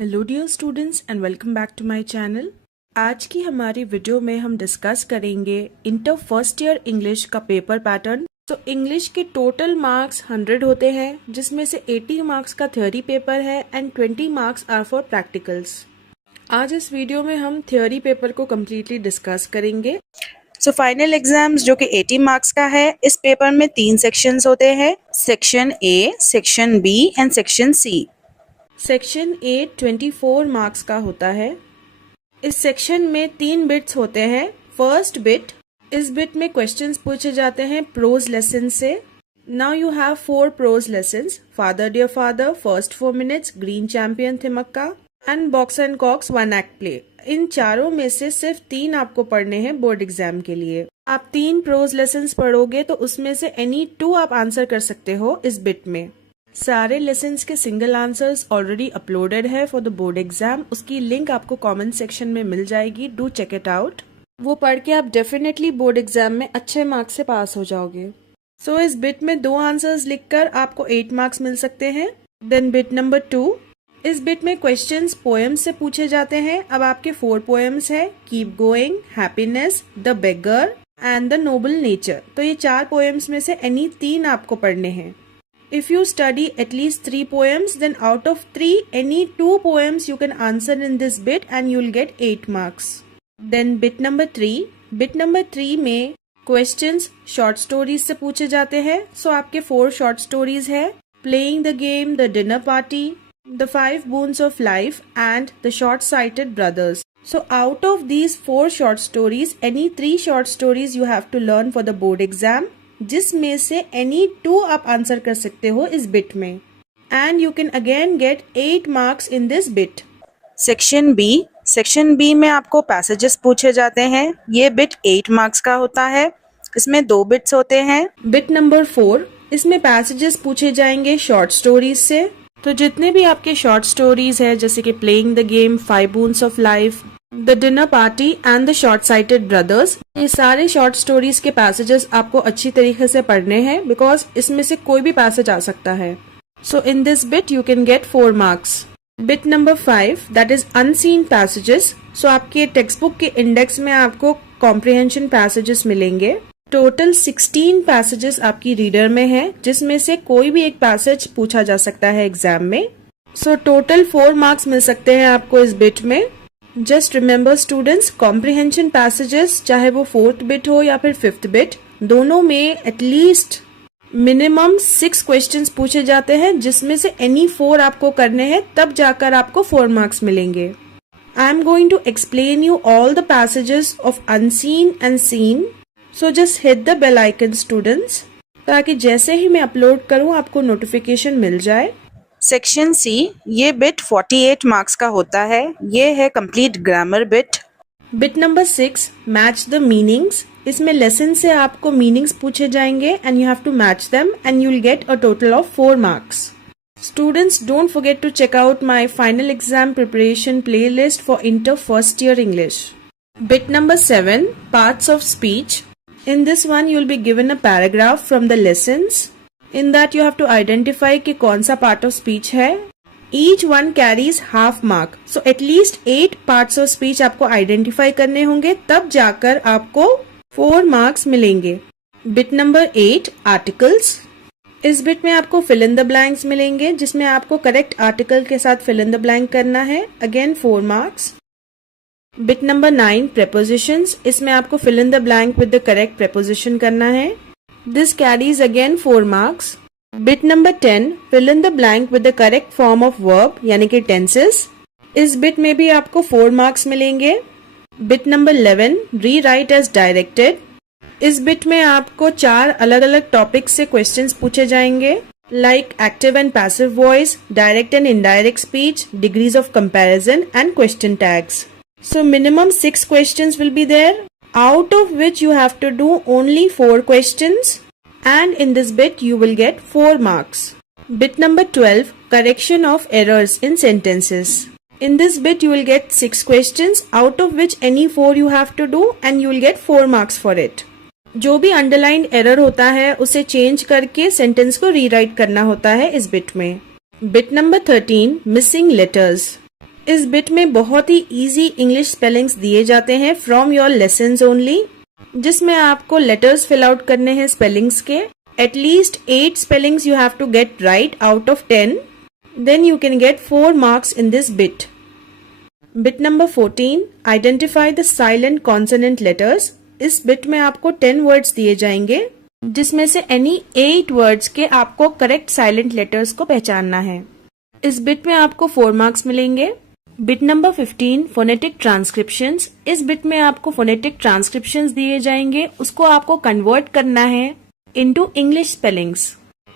Hello dear students and welcome back to my channel. आज की हमारी वीडियो में हम डिस्कस करेंगे इंटर फर्स्ट ईयर इंग्लिश का पेपर पैटर्न। तो इंग्लिश के टोटल मार्क्स 100 होते हैं, जिसमें से 80 मार्क्स का थ्योरी पेपर है and 20 marks are for practicals. आज इस वीडियो में हम थ्योरी पेपर को कम्प्लीटली डिस्कस करेंगे। सो फाइनल एग्जाम्स जो कि 80 मार्क्स का है, इस पेपर में 3 सेक्शंस होते हैं, section A, section B and section C. Section A 24 marks का होता है। इस सेक्शन में 3 बिट्स होते हैं। फर्स्ट बिट, इस बिट में क्वेश्चंस पूछे जाते हैं प्रोज लेसन से। Now you have 4 prose lessons, father dear father, first 4 minutes, green champion Thimmakka and Box and Cox 1 act play. इन चारों में से सिर्फ 3 आपको पढ़ने हैं बोर्ड एग्जाम के लिए। आप 3 प्रोज लेसन्स पढ़ोगे तो उसमें से एनी 2 आप आंसर कर सकते हो इस बिट में। सारे लेसन्स के सिंगल आंसर्स ऑलरेडी अपलोडेड है फॉर द बोर्ड एग्जाम। उसकी लिंक आपको कमेंट सेक्शन में मिल जाएगी, डू चेक इट आउट। वो पढ़ के आप डेफिनेटली बोर्ड एग्जाम में अच्छे मार्क्स से पास हो जाओगे। सो इस बिट में 2 आंसर्स लिखकर आपको 8 मार्क्स मिल सकते हैं। देन बिट नंबर 2, इस बिट में क्वेश्चंस पोएम्स से पूछे जाते हैं। अब आपके 4 पोएम्स है, keep going, happiness, the beggar and the Nobel nature. तो ये 4 पोएम्स में से एनी 3 आपको पढ़ने हैं। If you study at least 3 poems, then out of 3, any 2 poems you can answer in this bit and you'll get 8 marks. Then bit number 3. Bit number 3 में questions short stories से पूछे जाते हैं। So आपके 4 short stories है, playing the game, the dinner party, the 5 boons of life and the short-sighted brothers. So out of these 4 short stories, any 3 short stories you have to learn for the board exam, जिसमें से any 2 आप answer कर सकते हो इस bit में, and you can again get 8 marks in this bit. Section B में आपको पैसेजेस पूछे जाते हैं। ये बिट 8 मार्क्स का होता है। इसमें 2 बिट्स होते हैं। बिट नंबर 4, इसमें पैसेजेस पूछे जाएंगे शॉर्ट स्टोरीज से। तो जितने भी आपके शॉर्ट स्टोरीज है, जैसे कि playing the game, 5 Boons of life, the dinner party and the short sighted brothers, ये सारे शॉर्ट स्टोरीज के पैसेजेस आपको अच्छी तरीके से पढ़ने हैं, बिकॉज इसमें से कोई भी पैसेज आ सकता है। So in this bit you can get 4 marks. Bit number 5, that is unseen passages. So आपके टेक्स्ट बुक के इंडेक्स में आपको कॉम्प्रिहेंशन पैसेजेस मिलेंगे। टोटल 16 पैसेजेस आपकी रीडर में है, जिसमें से कोई भी एक पैसेज पूछा जा सकता है एग्जाम में। सो टोटल 4 मार्क्स मिल सकते हैं आपको इस बिट में। Just remember students, comprehension passages चाहे वो 4th बिट हो या फिर 5th बिट, दोनों में एटलीस्ट मिनिमम 6 क्वेश्चंस पूछे जाते हैं, जिसमें से एनी 4 आपको करने हैं, तब जाकर आपको 4 मार्क्स मिलेंगे। I am going to explain you all the passages of unseen and seen, so just hit the bell icon students, ताकि जैसे ही मैं अपलोड करूं आपको नोटिफिकेशन मिल जाए। सेक्शन सी, ये बिट 48 मार्क्स का होता है। ये है complete grammar bit. Bit number 6, match the meanings. इसमें लेसन से आपको मीनिंग्स पूछे जाएंगे and you have to match them and you will get a total of 4 marks. Students, don't forget to check out my final exam preparation playlist for inter first year English. Bit number 7, parts of speech. In this one you will be given a paragraph from the lessons. In that you have to identify कि कौन सा part of speech है. Each one carries half mark. So at least 8 parts of speech आपको identify करने होंगे, तब जाकर आपको 4 marks मिलेंगे. Bit number 8, articles. इस बिट में आपको fill in the blanks मिलेंगे, जिसमें आपको correct article के साथ fill in the blank करना है. Again 4 marks. Bit number 9, prepositions. इसमें आपको fill in the blank with the correct preposition करना है. This carries again 4 marks. Bit number 10, fill in the blank with the correct form of verb, यानी कि tenses. इस bit में भी आपको 4 marks मिलेंगे. Bit number 11, rewrite as directed. इस बिट में आपको 4 अलग अलग टॉपिक्स से क्वेश्चंस पूछे जाएंगे, like active and passive voice, direct and indirect speech, degrees of comparison and question tags. So minimum 6 questions will be there, out of which you have to do only 4 questions, and in this bit you will get 4 marks. Bit number 12, correction of errors in sentences. In this bit you will get 6 questions, out of which any 4 you have to do and you will get 4 marks for it. जो भी underline error होता है उसे change करके sentence को rewrite करना होता है इस बिट में। Bit number 13, missing letters. इस बिट में बहुत ही इजी इंग्लिश स्पेलिंग्स दिए जाते हैं फ्रॉम योर लेसन्स ओनली, जिसमें आपको लेटर्स फिल आउट करने हैं स्पेलिंग्स के. At least 8 spellings you have to get right out of 10. Then you can get 4 marks in this bit. Bit number 14, identify the silent consonant letters. इस bit में आपको 10 words दिए जाएंगे, जिसमें से any 8 words के आपको correct silent letters को पहचानना है. इस bit में आपको 4 marks मिलेंगे. Bit number 15, phonetic transcriptions. इस bit में आपको phonetic transcriptions दिए जाएंगे, उसको आपको convert करना है into English spellings.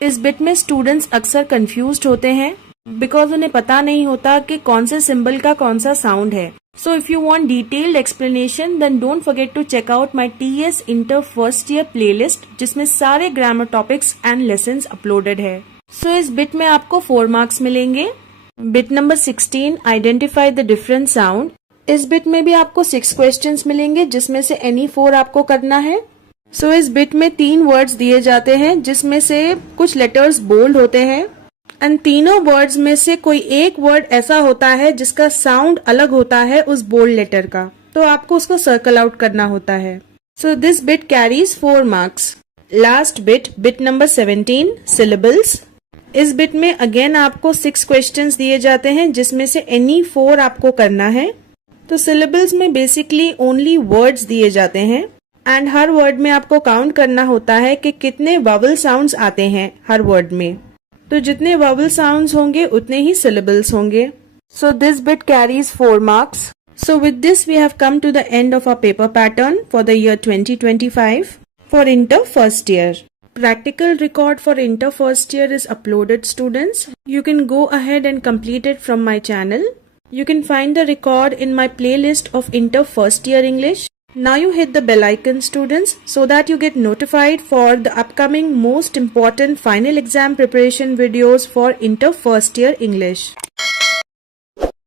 इस बिट में स्टूडेंट्स अक्सर कंफ्यूज्ड होते हैं बिकॉज उन्हें पता नहीं होता कि कौन से सिंबल का कौन सा साउंड है. So if you want detailed explanation then don't forget to check out my TS inter first year playlist, जिसमें सारे grammar topics and lessons uploaded है. सो इस बिट में आपको 4 मार्क्स मिलेंगे. Bit number 16, identify the different sound. इस bit में भी आपको 6 क्वेश्चंस मिलेंगे, जिसमें से एनी 4 आपको करना है. सो इस बिट में 3 वर्ड्स दिए जाते हैं, जिसमें से कुछ लेटर्स बोल्ड होते हैं एंड तीनों वर्ड्स में से कोई एक वर्ड ऐसा होता है जिसका साउंड अलग होता है उस बोल्ड लेटर का, तो आपको उसको सर्कल आउट करना होता है. सो this bit carries 4 marks. Last bit, bit number 17, syllables. इस बिट में अगेन आपको 6 क्वेश्चंस दिए जाते हैं, जिसमें से एनी 4 आपको करना है. तो सिलेबल्स में बेसिकली ओनली वर्ड्स दिए जाते हैं एंड हर वर्ड में आपको काउंट करना होता है कि कितने वावल साउंड्स आते हैं हर वर्ड में. तो जितने वावल साउंड्स होंगे उतने ही सिलेबल्स होंगे. So this bit carries 4 marks. So with this we have come to the end of our paper pattern for the year 2025 for inter first year. Practical record for inter first year is uploaded, students. You can go ahead and complete it from my channel. You can find the record in my playlist of inter first year English. Now you hit the bell icon, students, so that you get notified for the upcoming most important final exam preparation videos for inter first year English.